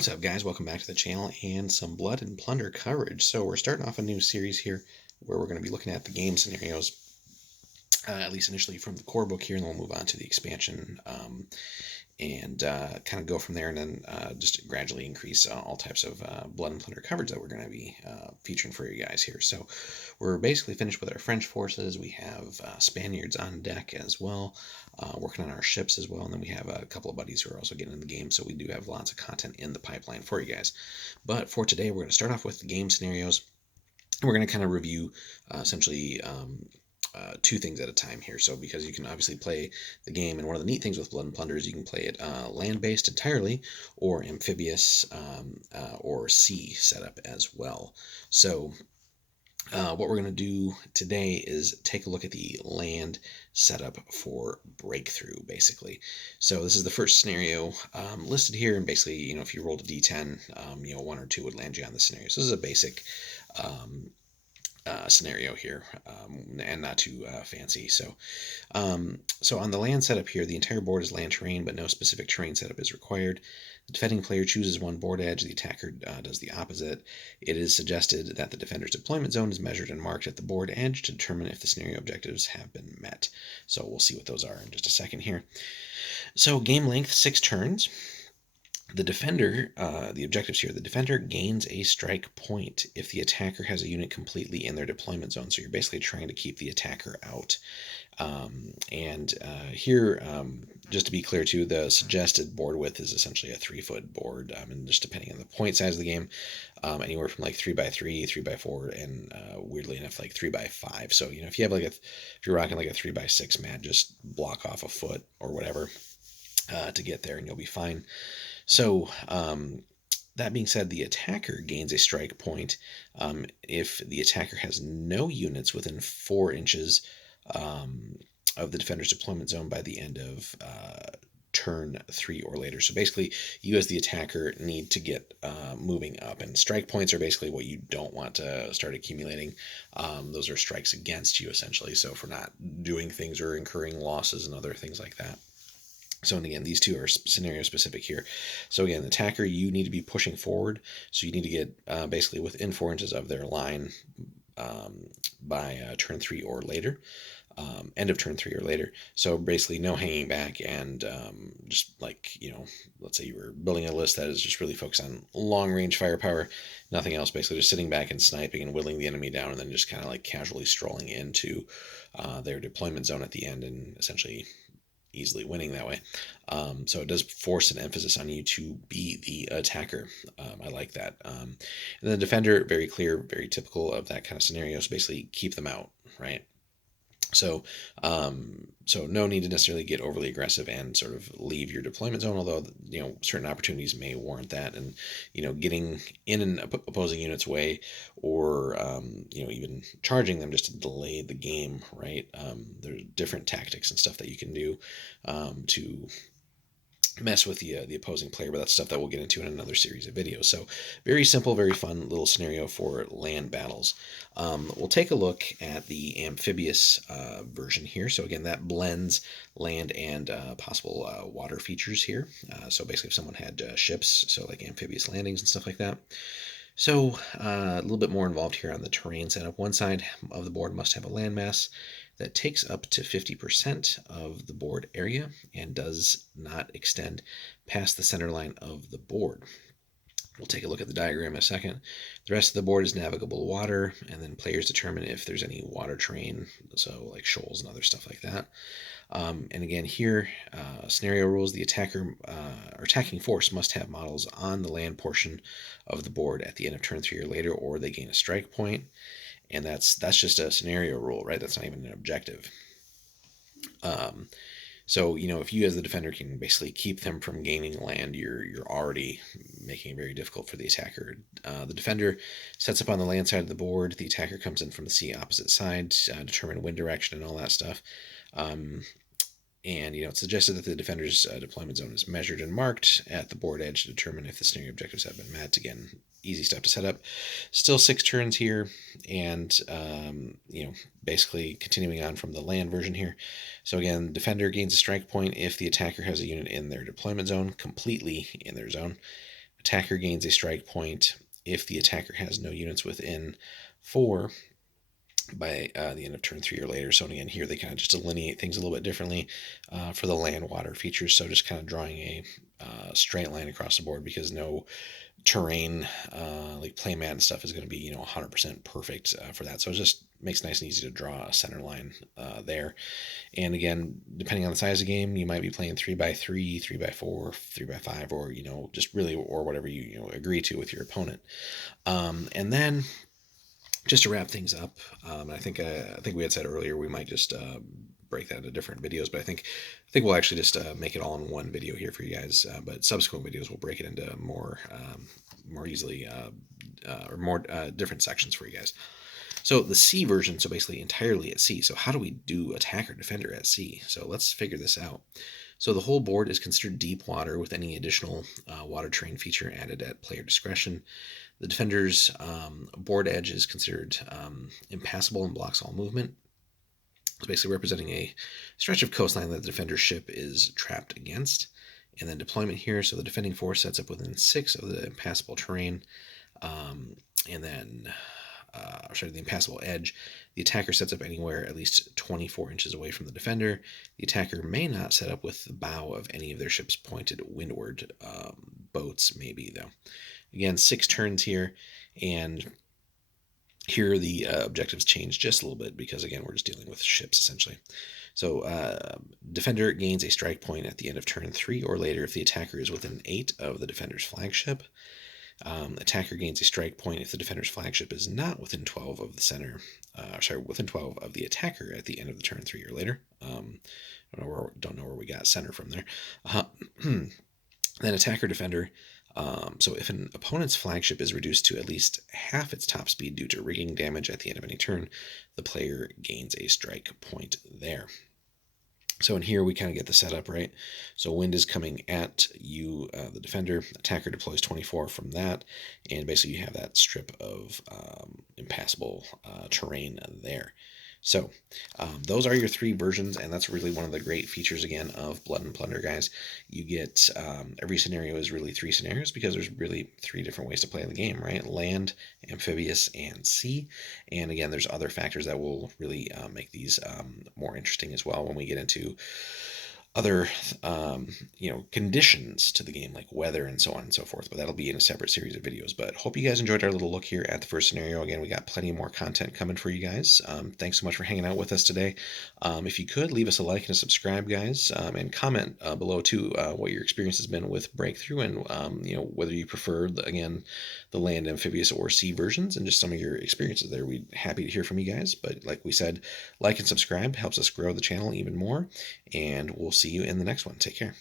What's up, guys? Welcome back to the channel and some Blood and Plunder coverage. So we're starting off a new series here where we're going to be looking at the game scenarios, at least initially from the core book here, and then we'll move on to the expansion and kind of go from there, and then just gradually increase all types of Blood and Plunder coverage that we're going to be featuring for you guys here. So we're basically finished with our French forces. We have Spaniards on deck as well, working on our ships as well, and then we have a couple of buddies who are also getting in the game, so we do have lots of content in the pipeline for you guys. But for today, we're going to start off with the game scenarios. We're going to kind of review essentially two things at a time here. So because you can obviously play the game, and one of the neat things with Blood and Plunder is you can play it land-based entirely, or amphibious, or sea setup as well. So what we're going to do today is take a look at the land setup for breakthrough, basically. So this is the first scenario listed here, and basically, if you rolled a d10, 1 or 2 would land you on the scenario. So this is a basic scenario here, and not too fancy. So on the land setup here, the entire board is land terrain, but no specific terrain setup is required. The defending player chooses one board edge, the attacker does the opposite. It is suggested that the defender's deployment zone is measured and marked at the board edge to determine if the scenario objectives have been met. So we'll see what those are in just a second here. So game length, 6 turns. The defender, the objectives here, the defender gains a strike point if the attacker has a unit completely in their deployment zone. So you're basically trying to keep the attacker out. Here, just to be clear too, the suggested board width is essentially a 3-foot board, and just depending on the point size of the game, anywhere from like 3x3, 3x4, and weirdly enough, like 3x5. So if you have if you're rocking like a 3x6 mat, just block off a foot or whatever to get there, and you'll be fine. So that being said, the attacker gains a strike point if the attacker has no units within 4 inches of the defender's deployment zone by the end of turn 3 or later. So basically, you as the attacker need to get moving up, and strike points are basically what you don't want to start accumulating. Those are strikes against you, essentially, so for not doing things or incurring losses and other things like that. So, and again, these two are scenario specific here. So again, the attacker, you need to be pushing forward. So you need to get basically within 4 inches of their line by turn 3 or later. End of turn 3 or later. So basically no hanging back, and just like, let's say you were building a list that is just really focused on long range firepower, nothing else, basically just sitting back and sniping and whittling the enemy down, and then just kind of like casually strolling into their deployment zone at the end, and essentially easily winning that way. So it does force an emphasis on you to be the attacker. I like that. And the defender, very clear, very typical of that kind of scenario. So basically keep them out, right? So no need to necessarily get overly aggressive and sort of leave your deployment zone, although certain opportunities may warrant that, and getting in an opposing unit's way, or even charging them just to delay the game, right? There's different tactics and stuff that you can do to mess with the opposing player, but that's stuff that we'll get into in another series of videos. So very simple, very fun little scenario for land battles. We'll take a look at the amphibious version here. So again, that blends land and possible water features here. So basically if someone had ships, so like amphibious landings and stuff like that. So a little bit more involved here on the terrain setup. One side of the board must have a landmass that takes up to 50% of the board area and does not extend past the center line of the board. We'll take a look at the diagram in a second. The rest of the board is navigable water, and then players determine if there's any water terrain, so like shoals and other stuff like that. And again here, scenario rules, the attacker or attacking force must have models on the land portion of the board at the end of turn 3 or later, or they gain a strike point. And that's just a scenario rule, right? That's not even an objective. So if you as the defender can basically keep them from gaining land, you're already making it very difficult for the attacker. The defender sets up on the land side of the board. The attacker comes in from the sea opposite side, determine wind direction and all that stuff. And it's suggested that the defender's deployment zone is measured and marked at the board edge to determine if the scenario objectives have been met. Again, easy stuff to set up. Still 6 turns here, and basically continuing on from the land version here. So again, defender gains a strike point if the attacker has a unit in their deployment zone, completely in their zone. Attacker gains a strike point if the attacker has no units within 4 by the end of turn 3 or later. So again, here they kind of just delineate things a little bit differently for the land water features. So just kind of drawing a straight line across the board, because no terrain like playmat and stuff is going to be 100% perfect for that. So it just makes it nice and easy to draw a center line there. And again, depending on the size of the game, you might be playing 3x3, 3x4, 3x5, or just really, or whatever you agree to with your opponent. And then just to wrap things up, I think we had said earlier we might just break that into different videos, but I think we'll actually just make it all in one video here for you guys. But subsequent videos we'll break it into more easily or more different sections for you guys. So the C version, so basically entirely at sea. So how do we do attacker defender at sea? So let's figure this out. So the whole board is considered deep water with any additional water terrain feature added at player discretion. The defender's board edge is considered impassable and blocks all movement. It's basically representing a stretch of coastline that the defender's ship is trapped against. And then deployment here, so the defending force sets up within 6 of the impassable terrain. And then, the impassable edge. The attacker sets up anywhere at least 24 inches away from the defender. The attacker may not set up with the bow of any of their ships pointed windward. Boats, maybe, though. Again, 6 turns here, and here the objectives change just a little bit because, again, we're just dealing with ships, essentially. So, defender gains a strike point at the end of turn 3 or later if the attacker is within 8 of the defender's flagship. Attacker gains a strike point if the defender's flagship is not within 12 of the center, within 12 of the attacker at the end of the turn 3 or later. Don't know where we got center from there. Then attacker defender. So if an opponent's flagship is reduced to at least half its top speed due to rigging damage at the end of any turn, the player gains a strike point there. So in here we kind of get the setup, right? So wind is coming at you, the defender. Attacker deploys 24 from that, and basically you have that strip of impassable terrain there. So those are your 3 versions, and that's really one of the great features, again, of Blood and Plunder, guys. You get every scenario is really 3 scenarios because there's really 3 different ways to play the game, right? Land, amphibious, and sea. And again, there's other factors that will really make these more interesting as well when we get into other conditions to the game, like weather and so on and so forth, but that'll be in a separate series of videos. But hope you guys enjoyed our little look here at the first scenario. Again, we got plenty more content coming for you guys. Thanks so much for hanging out with us today. If you could, leave us a like and a subscribe, guys, and comment below too what your experience has been with Breakthrough, and whether you prefer the land, amphibious, or sea versions, and just some of your experiences there. We'd happy to hear from you guys. But like we said, like and subscribe helps us grow the channel even more, and we'll see you in the next one. Take care.